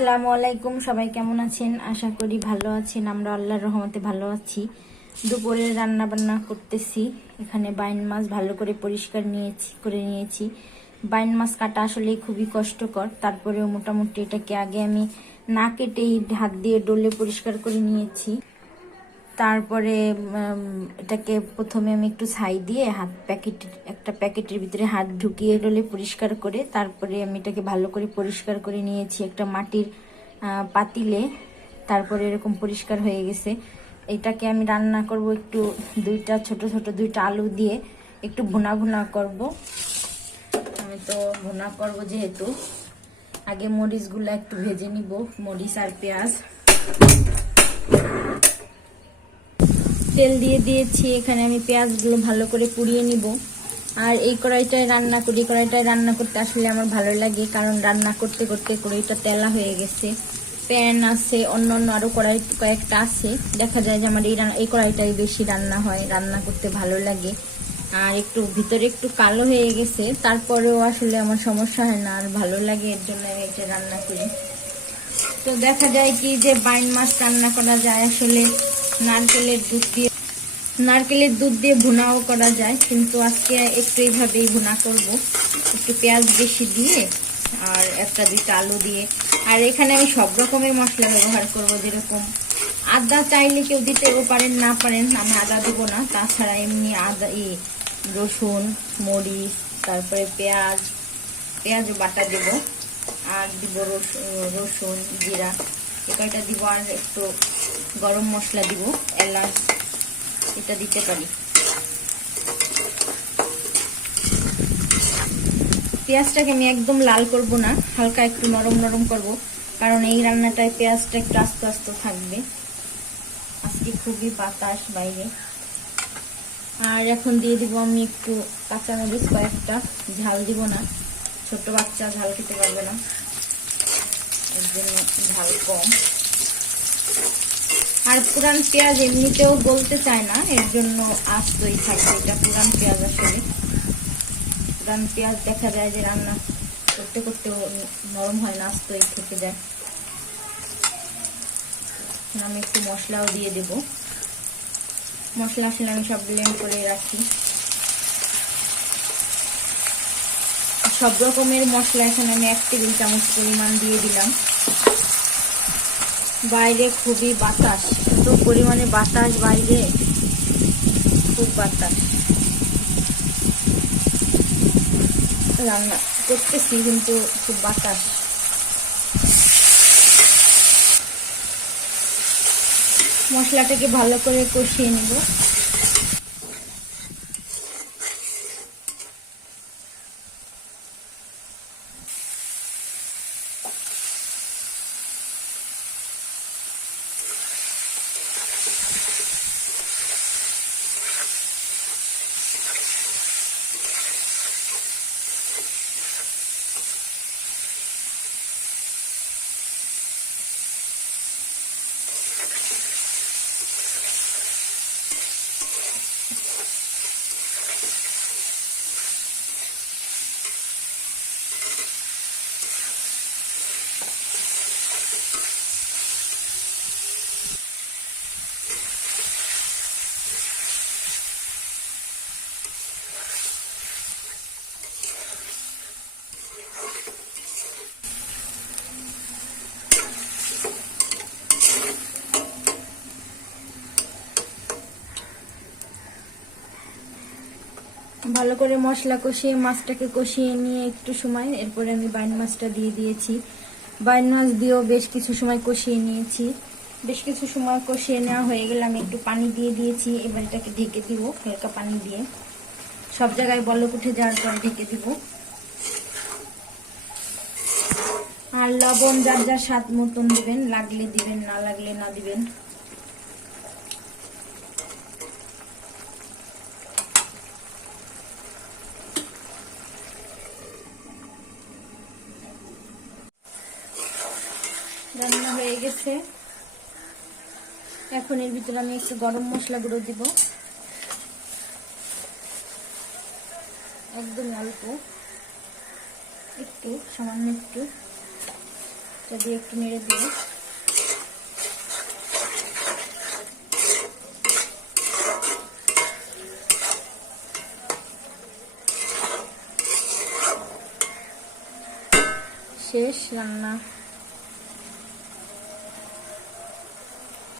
আসসালামু আলাইকুম, সবাই কেমন আছেন? আশা করি ভালো আছেন। আমরা আল্লাহর রহমতে ভালো আছি। দুপুরে রান্না বান্না করতেছি। এখানে বাইন মাছ ভালো করে পরিষ্কার নিয়েছি, করে নিয়েছি। বাইন মাছ কাটা আসলে খুবই কষ্টকর। তারপরেও মোটামুটি এটাকে আগে আমি না কেটেই হাত দিয়ে ডোলে পরিষ্কার করে নিয়েছি। তারপরে এটাকে প্রথমে আমি একটু ছাই দিয়ে হাত প্যাকেট, একটা প্যাকেটের ভিতরে হাত ঢুকিয়ে ডলে পরিষ্কার করে তারপরে আমি এটাকে ভালো করে পরিষ্কার করে নিয়েছি একটা মাটির পাতিলে। তারপরে এরকম পরিষ্কার হয়ে গেছে। এটাকে আমি রান্না করব একটু দুইটা, ছোট ছোট দুইটা আলু দিয়ে একটু ভুনা ভুনা করব। আমি তো ভুনা করব যেহেতু। আগে মরিচগুলো একটু ভেজে নিব, মরিচ আর পেঁয়াজ। তেল দিয়ে দিয়েছি, এখানে আমি পেঁয়াজগুলো ভালো করে পুড়িয়ে নিব। আর এই কড়াইটায় রান্না করি কড়াইটায় রান্না করতে আসলে আমার ভালো লাগে, কারণ রান্না করতে করতে কড়াইটা তেলা হয়ে গেছে। প্যান আছে, অন্য অন্য আরও কড়াই কয়েকটা আছে। দেখা যায় যে আমার এই এই কড়াইটাই বেশি রান্না হয়, রান্না করতে ভালো লাগে। আর একটু ভিতরে একটু কালো হয়ে গেছে, তারপরেও আসলে আমার সমস্যা হয় না, আর ভালো লাগে, এর জন্য আমি এটা রান্না করি। তো দেখা যায় কি যে বাইন মাছ রান্না করা যায়, আসলে নারকেলের দুধ দিয়ে নারকেলের দুধ দিয়ে ভুনাও করা যায়, কিন্তু আজকে একটু এইভাবেই ভুনা করব। একটু পেঁয়াজ বেশি দিয়ে আর একটা দুইটা আলু দিয়ে। আর এখানে আমি সব রকমের মশলা ব্যবহার করব, যেরকম আদা চাইলে কেউ দিতেও পারেন, না পারেন, আমি আদা দেবো না। তাছাড়া এমনি আদা ই রসুন, মরিচ, তারপরে পেঁয়াজ পেঁয়াজ বাটা দেব। আর দিব রসুন, জিরা। এ কয়টা দিব আর একটু গরম মশলা দিব, এলাচ এটা দিতে পারি। পেঁয়াজটাকে আমি একদম লাল করব না, হালকা একটু নরম নরম করব, কারণ এই রান্নাটায় পেঁয়াজটা একটু আস্তে আস্তে থাকবে। আজকে খুবই বাতাস বাইরে। আর এখন দিয়ে দিব আমি একটু কাঁচা কাঁচামরিচ কয়েকটা, ঝাল দিব না, ছোট বাচ্চা ঝাল খেতে পারবে না, এর জন্য ঝাল কম। আর পুরান পেঁয়াজ এমনিতেও বলতে চায় না, এর জন্য আস্তই থাকবে, এটা পুরান পেঁয়াজ আসলে। পুরান পেঁয়াজ দেখা যায় যে রান্না করতে করতে নরম হয় না, আস্তই থেকে যায়। আমি একটু মশলাও দিয়ে দেব। মশলা আসলে আমি সব ব্লেন্ড করে রাখি। সব রকমের মশলা এখানে আমি এক টেবিল চামচ পরিমাণ দিয়ে দিলাম। বাইরে খুবই বাতাস এত পরিমাণে বাতাস বাইরে, খুব বাতাস। রান্না করতেছি কিন্তু খুব বাতাস। মশলাটাকে ভালো করে কষিয়ে নেব। ভালো করে মশলা কষিয়ে, মাছটাকে কষিয়ে নিয়ে একটু সময়, এরপরে আমি বাইন মাছটা দিয়ে দিয়েছি। বাইন মাছ দিয়েও বেশ কিছু সময় কষিয়ে নিয়েছি। বেশ কিছু সময় কষিয়ে নেওয়া হয়ে গেলে আমি একটু পানি দিয়ে দিয়েছি। এবার এটাকে ঢেকে দিব, হালকা পানি দিয়ে। সব জায়গায় বলক উঠে যাওয়ার পর ঢেকে দিব। আর লবণ যার যার স্বাদ মতন দেবেন, লাগলে দিবেন, না লাগলে না দিবেন। রান্না হয়ে গেছে। এখন এর ভিতরে আমি একটু গরম মশলা গুঁড়ো দিব। একদম অল্প। একটু, সামান্য একটু। যদি একটু নেড়ে দিব শেষ রান্না।